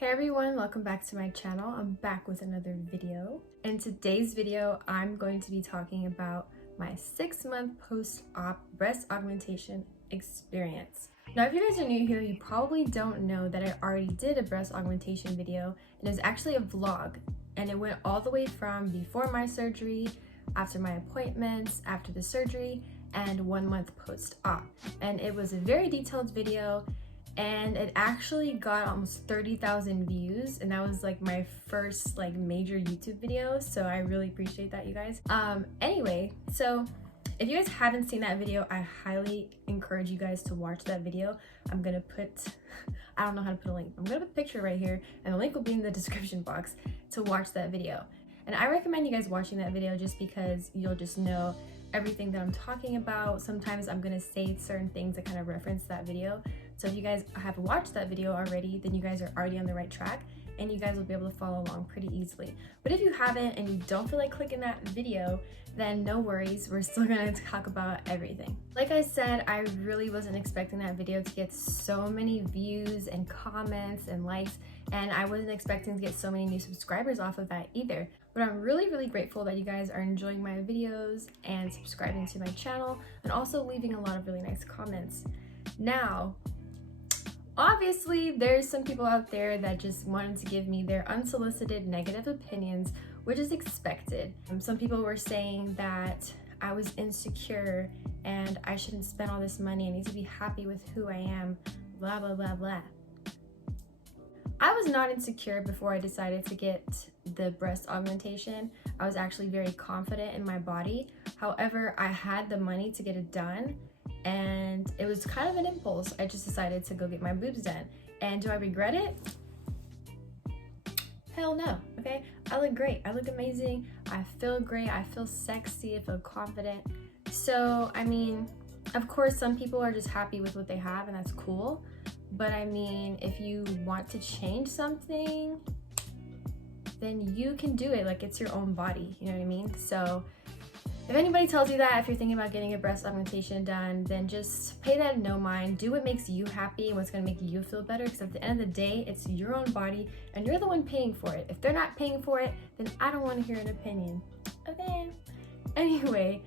Hey everyone, welcome back to my channel. I'm back with another video. In today's video, I'm going to be talking about my 6-month post-op breast augmentation experience. Now, if you guys are new here, you probably don't know that I already did a breast augmentation video, and it was actually a vlog, and it went all the way from before my surgery, after my appointments, after the surgery, and 1 month post-op. And it was a very detailed video, and it actually got almost 30,000 views, and that was like my first like major YouTube video, so I really appreciate that, you guys. Anyway, so if you guys haven't seen that video, I highly encourage you guys to watch that video. I'm gonna put, I don't know how to put a link. I'm gonna put a picture right here, and the link will be in the description box to watch that video. And I recommend you guys watching that video just because you'll just know everything that I'm talking about. Sometimes I'm gonna say certain things that kind of reference that video. So if you guys have watched that video already, then you guys are already on the right track and you guys will be able to follow along pretty easily. But if you haven't and you don't feel like clicking that video, then no worries, we're still gonna talk about everything. Like I said, I really wasn't expecting that video to get so many views and comments and likes, and I wasn't expecting to get so many new subscribers off of that either. But I'm really grateful that you guys are enjoying my videos and subscribing to my channel and also leaving a lot of really nice comments. Now, obviously, there's some people out there that just wanted to give me their unsolicited negative opinions, which is expected. Some people were saying that I was insecure and I shouldn't spend all this money. I need to be happy with who I am, blah, blah, blah, blah. I was not insecure before I decided to get the breast augmentation. I was actually very confident in my body. However, I had the money to get it done, and it was kind of an impulse. I just decided to go get my boobs done. And do I regret it? Hell no, okay? I look great, I look amazing, I feel great, I feel sexy, I feel confident. So, I mean, of course, some people are just happy with what they have, and that's cool. But I mean, if you want to change something, then you can do it. Like, it's your own body, you know what I mean? So if anybody tells you that, if you're thinking about getting a breast augmentation done, then just pay that no mind. Do what makes you happy and what's gonna make you feel better, because at the end of the day, it's your own body and you're the one paying for it. If they're not paying for it, then I don't wanna hear an opinion, okay? Anyway,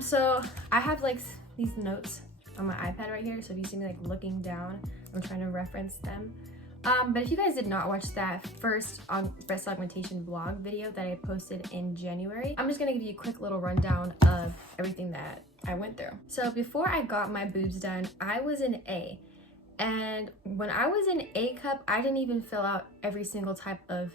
so I have like these notes on my iPad right here, so if you see me like looking down, I'm trying to reference them. But if you guys did not watch that first breast augmentation vlog video that I posted in January, I'm just gonna give you a quick little rundown of everything that I went through. So before I got my boobs done, I was an A. And when I was in A cup, I didn't even fill out every single type of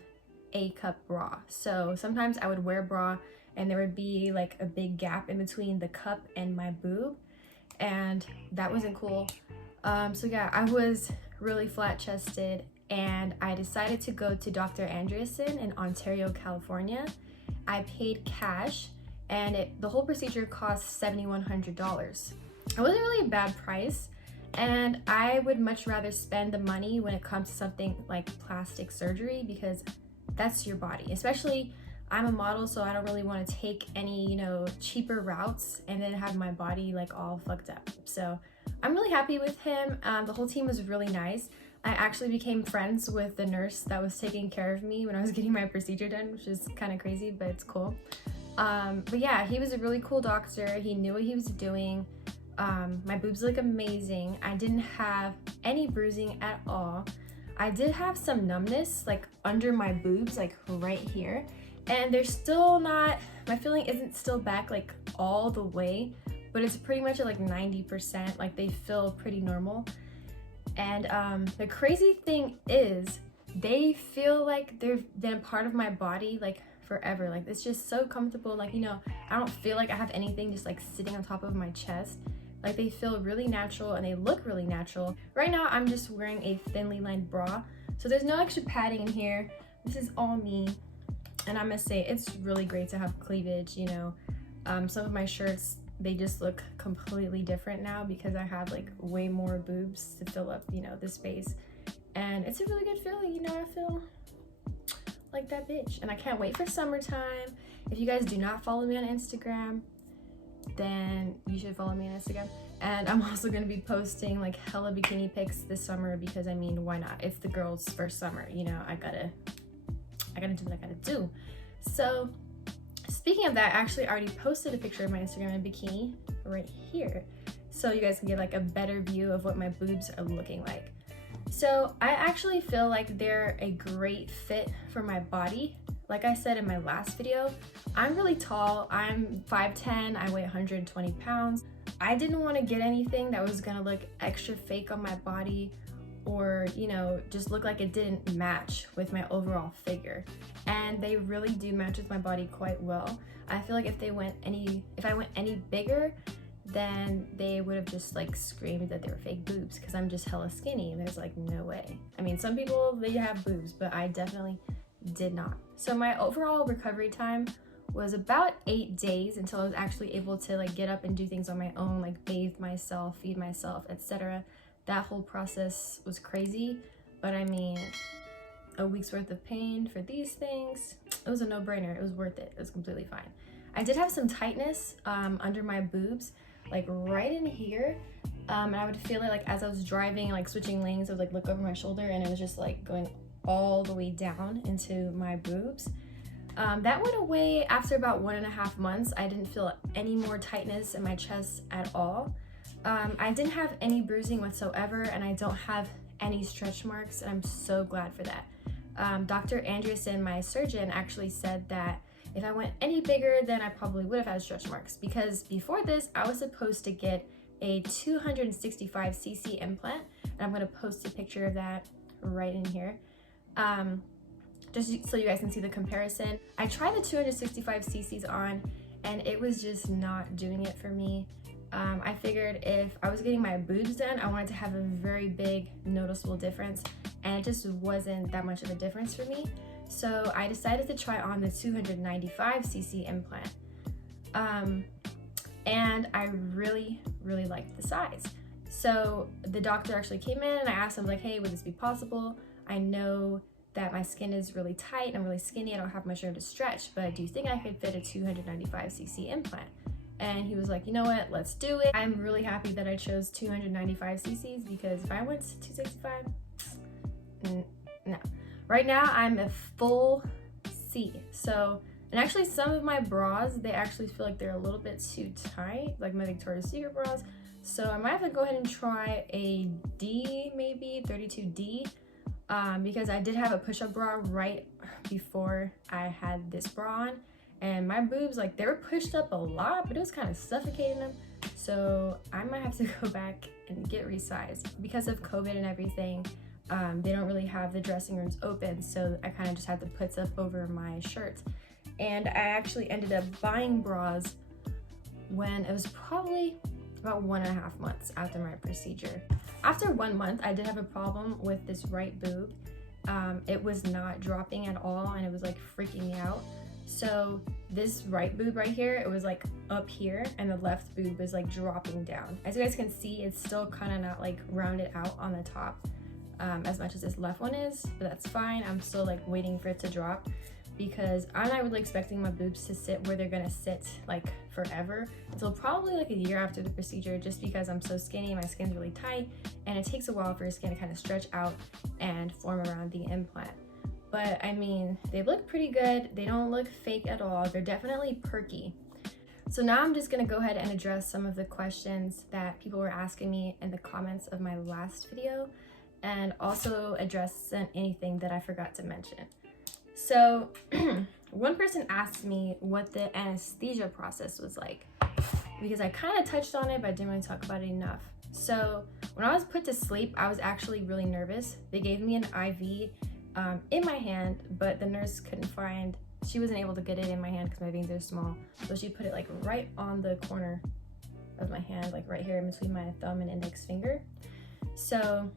A cup bra. So sometimes I would wear a bra and there would be like a big gap in between the cup and my boob, and that wasn't cool. So yeah, I was really flat chested, and I decided to go to Dr. Andreasen in Ontario, California. I paid cash, and the whole procedure cost $7,100. It wasn't really a bad price, and I would much rather spend the money when it comes to something like plastic surgery, because that's your body. Especially, I'm a model, so I don't really want to take any, you know, cheaper routes and then have my body like all fucked up. So I'm really happy with him. The whole team was really nice. I actually became friends with the nurse that was taking care of me when I was getting my procedure done, which is kind of crazy, but it's cool. But yeah, he was a really cool doctor. He knew what he was doing. My boobs look amazing. I didn't have any bruising at all. I did have some numbness like under my boobs, like right here. And they're still not, my feeling isn't still back like all the way, but it's pretty much at like 90%, like they feel pretty normal. And the crazy thing is, they feel like they've been a part of my body like forever. Like, it's just so comfortable. Like, you know, I don't feel like I have anything just like sitting on top of my chest. Like, they feel really natural and they look really natural. Right now, I'm just wearing a thinly lined bra, so there's no extra padding in here. This is all me. And I must say, it's really great to have cleavage, you know. Some of my shirts, they just look completely different now because I have like way more boobs to fill up, you know, the space. And it's a really good feeling, you know. I feel like that bitch. And I can't wait for summertime. If you guys do not follow me on Instagram, then you should follow me on Instagram. And I'm also gonna be posting like hella bikini pics this summer because I mean, why not? It's the girl's first summer, you know, I gotta do what I gotta do. So speaking of that, actually I already posted a picture of my Instagram in bikini right here. So you guys can get like a better view of what my boobs are looking like. So I actually feel like they're a great fit for my body. Like I said in my last video, I'm really tall. I'm 5'10", I weigh 120 pounds. I didn't want to get anything that was gonna look extra fake on my body or, you know, just look like it didn't match with my overall figure. And they really do match with my body quite well. I feel like if I went any bigger, then they would have just like screamed that they were fake boobs because I'm just hella skinny and there's like no way. I mean, some people, they have boobs, but I definitely did not. So my overall recovery time was about 8 days until I was actually able to like get up and do things on my own, like bathe myself, feed myself, etc. That whole process was crazy, but I mean, a week's worth of pain for these things, it was a no-brainer. It was worth it. It was completely fine. I did have some tightness under my boobs, like right in here, and I would feel it like as I was driving and like switching lanes. I would like look over my shoulder and it was just like going all the way down into my boobs. That went away after about 1.5 months. I didn't feel any more tightness in my chest at all. I didn't have any bruising whatsoever, and I don't have any stretch marks, and I'm so glad for that. Dr. Andreasen, my surgeon, actually said that if I went any bigger, then I probably would have had stretch marks, because before this, I was supposed to get a 265cc implant, and I'm gonna post a picture of that right in here. Just so you guys can see the comparison. I tried the 265cc's on and it was just not doing it for me. I figured if I was getting my boobs done, I wanted to have a very big noticeable difference, and it just wasn't that much of a difference for me. So I decided to try on the 295cc implant. And I really, really liked the size. So the doctor actually came in and I asked him like, hey, would this be possible? I know that my skin is really tight and I'm really skinny. I don't have much room to stretch, but do you think I could fit a 295cc implant? And he was like, you know what, let's do it. I'm really happy that I chose 295cc's because if I went to 265, no. Right now I'm a full C. So, and actually some of my bras, they actually feel like they're a little bit too tight, like my Victoria's Secret bras. So I might have to go ahead and try a D, maybe 32D. Because I did have a push-up bra right before I had this bra on, and my boobs, like, they were pushed up a lot, but it was kind of suffocating them. So I might have to go back and get resized. Because of COVID and everything, they don't really have the dressing rooms open, so I kind of just had to put stuff over my shirts. And I actually ended up buying bras when it was probably about 1.5 months after my procedure. After 1 month, I did have a problem with this right boob. It was not dropping at all, and it was like freaking me out. So this right boob right here, it was like up here, and the left boob was like dropping down. As you guys can see, it's still kind of not like rounded out on the top as much as this left one is, but that's fine. I'm still like waiting for it to drop because I'm not really expecting my boobs to sit where they're gonna sit like forever, until probably like a year after the procedure, just because I'm so skinny, my skin's really tight, and it takes a while for your skin to kind of stretch out and form around the implant. But I mean, they look pretty good. They don't look fake at all. They're definitely perky. So now I'm just gonna go ahead and address some of the questions that people were asking me in the comments of my last video, and also address anything that I forgot to mention. So one person asked me what the anesthesia process was like, because I kind of touched on it, but I didn't really talk about it enough. So when I was put to sleep, I was actually really nervous. They gave me an IV in my hand, but the nurse couldn't find, she wasn't able to get it in my hand because my veins are small. So she put it like right on the corner of my hand, like right here in between my thumb and index finger. So,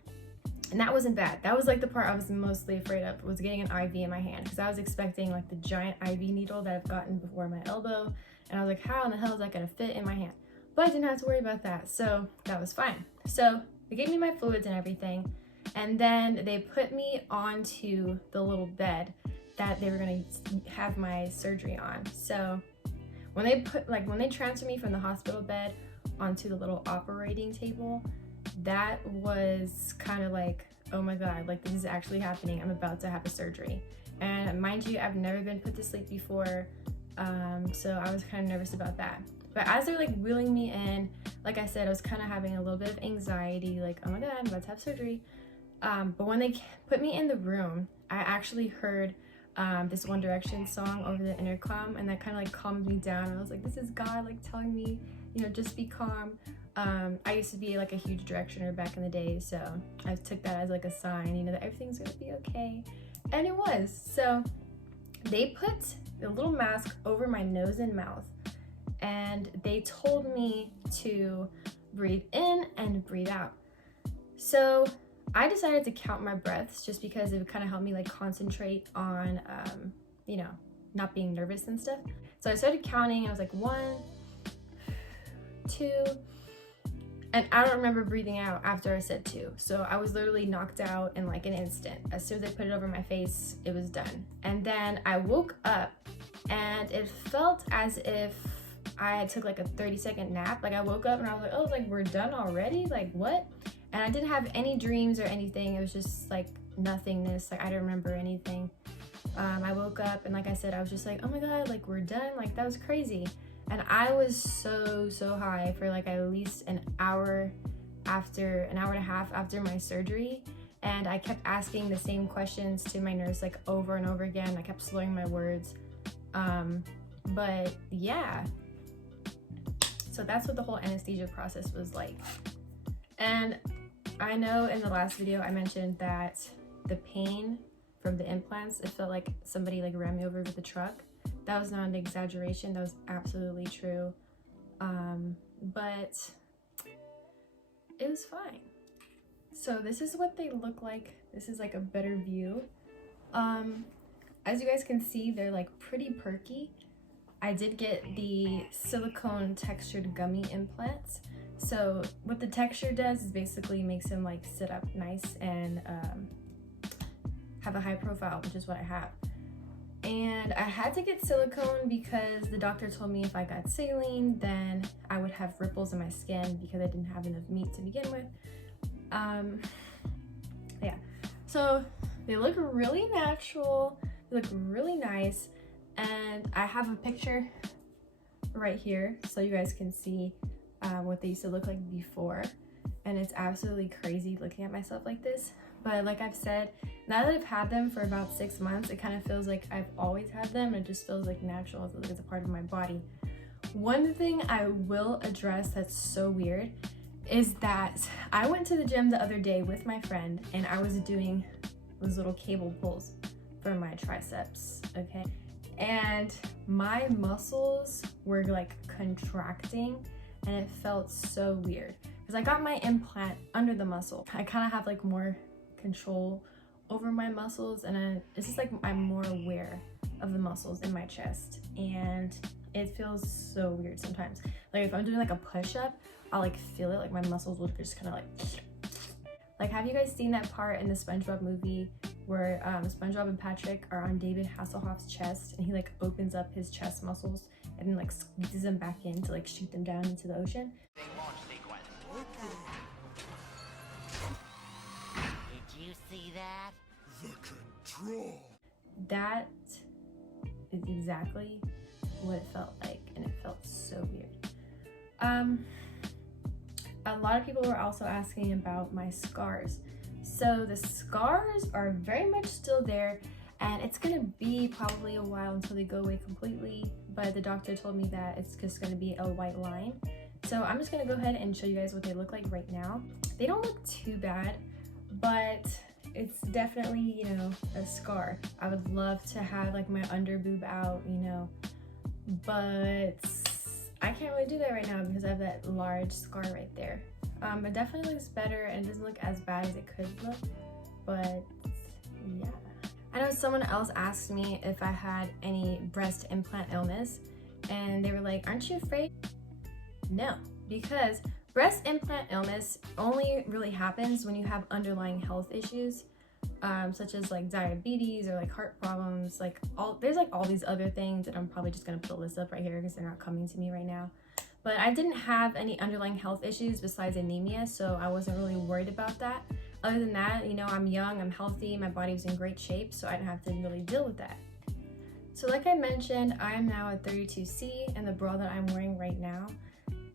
and that wasn't bad. That was like the part I was mostly afraid of, was getting an IV in my hand, because I was expecting like the giant IV needle that I've gotten before my elbow, and I was like, how in the hell is that gonna fit in my hand? But I didn't have to worry about that, so that was fine. So they gave me my fluids and everything, and then they put me onto the little bed that they were gonna have my surgery on. So when they transferred me from the hospital bed onto the little operating table, that was kind of like, oh my god, like this is actually happening. I'm about to have a surgery. And mind you, I've never been put to sleep before, so I was kind of nervous about that. But as they're like wheeling me in, like I said, I was kind of having a little bit of anxiety, like, oh my god, I'm about to have surgery. But when they put me in the room, I actually heard this One Direction song over the intercom, and that kind of like calmed me down. I was like, this is God like telling me, you know, just be calm. I used to be like a huge Directioner back in the day, so I took that as like a sign, you know, that everything's gonna be okay. And it was. So they put a little mask over my nose and mouth, and they told me to breathe in and breathe out. So I decided to count my breaths just because it would kind of help me like concentrate on, you know, not being nervous and stuff. So I started counting, and I was like 1, 2, and I don't remember breathing out after I said 2. So I was literally knocked out in like an instant. As soon as I put it over my face, it was done. And then I woke up, and it felt as if I took like a 30-second nap. Like I woke up and I was like, oh, like we're done already? Like what? And I didn't have any dreams or anything. It was just like nothingness. Like I didn't remember anything. I woke up, and like I said, I was just like, oh my god, like we're done. Like that was crazy. And I was so high for like at least an hour and a half after my surgery. And I kept asking the same questions to my nurse like over and over again. I kept slurring my words. But yeah. So that's what the whole anesthesia process was like. And I know in the last video I mentioned that the pain from the implants, it felt like somebody like ran me over with a truck. That was not an exaggeration, that was absolutely true. But it was fine. So this is what they look like. This is like a better view. As you guys can see, they're like pretty perky. I did get the silicone textured gummy implants. So what the texture does is basically makes them like sit up nice and have a high profile, which is what I have. And I had to get silicone because the doctor told me if I got saline, then I would have ripples in my skin because I didn't have enough meat to begin with. Yeah, so they look really natural, they look really nice, and I have a picture right here so you guys can see what they used to look like before. And it's absolutely crazy looking at myself like this. But like I've said, now that I've had them for about 6 months, it kind of feels like I've always had them. It just feels like natural. It feels like it's a part of my body. One thing I will address that's so weird is that I went to the gym the other day with my friend, and I was doing those little cable pulls for my triceps, okay? And my muscles were like contracting, and it felt so weird because I got my implant under the muscle. I kind of have like more control over my muscles, and it's just like I'm more aware of the muscles in my chest, and it feels so weird sometimes. Like if I'm doing like a push-up, I'll like feel it, like my muscles will just kind of like have you guys seen that part in the SpongeBob movie where SpongeBob and Patrick are on David Hasselhoff's chest, and he like opens up his chest muscles and then like squeezes them back in to like shoot them down into the ocean? You see that? The control. That is exactly what it felt like, and it felt so weird. A lot of people were also asking about my scars. So the scars are very much still there, and it's gonna be probably a while until they go away completely, but the doctor told me that it's just gonna be a white line. So I'm just gonna go ahead and show you guys what they look like right now. They don't look too bad, but it's definitely, you know, a scar. I would love to have like my under boob out, you know, but I can't really do that right now because I have that large scar right there. It definitely looks better and it doesn't look as bad as it could look, but yeah. I know someone else asked me if I had any breast implant illness, and they were like, aren't you afraid? No, because breast implant illness only really happens when you have underlying health issues. such as like diabetes or like heart problems, like there's like all these other things that I'm probably just gonna put a list up right here because they're not coming to me right now. But I didn't have any underlying health issues besides anemia, so I wasn't really worried about that. Other than that, you know, I'm young, I'm healthy, my body was in great shape, so I didn't have to really deal with that. So like I mentioned, I am now at 32C, and the bra that I'm wearing right now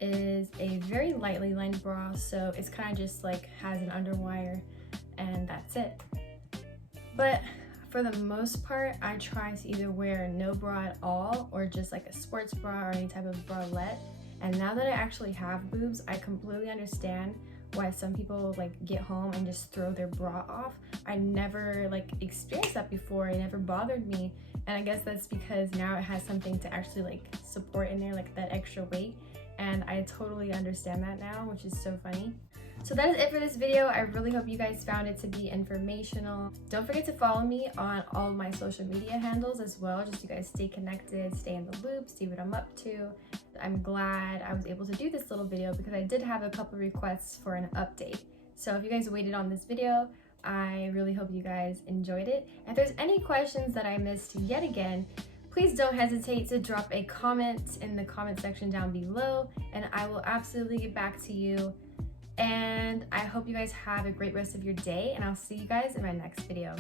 is a very lightly lined bra, so it's kind of just like has an underwire, and that's it. But for the most part, I try to either wear no bra at all or just like a sports bra or any type of bralette. And now that I actually have boobs, I completely understand why some people like get home and just throw their bra off. I never like experienced that before. It never bothered me. And I guess that's because now it has something to actually like support in there, like that extra weight. And I totally understand that now, which is so funny. So that is it for this video. I really hope you guys found it to be informational. Don't forget to follow me on all of my social media handles as well, just so you guys stay connected, stay in the loop, see what I'm up to. I'm glad I was able to do this little video because I did have a couple requests for an update. So if you guys waited on this video, I really hope you guys enjoyed it. If there's any questions that I missed yet again, please don't hesitate to drop a comment in the comment section down below, and I will absolutely get back to you. And I hope you guys have a great rest of your day, and I'll see you guys in my next video.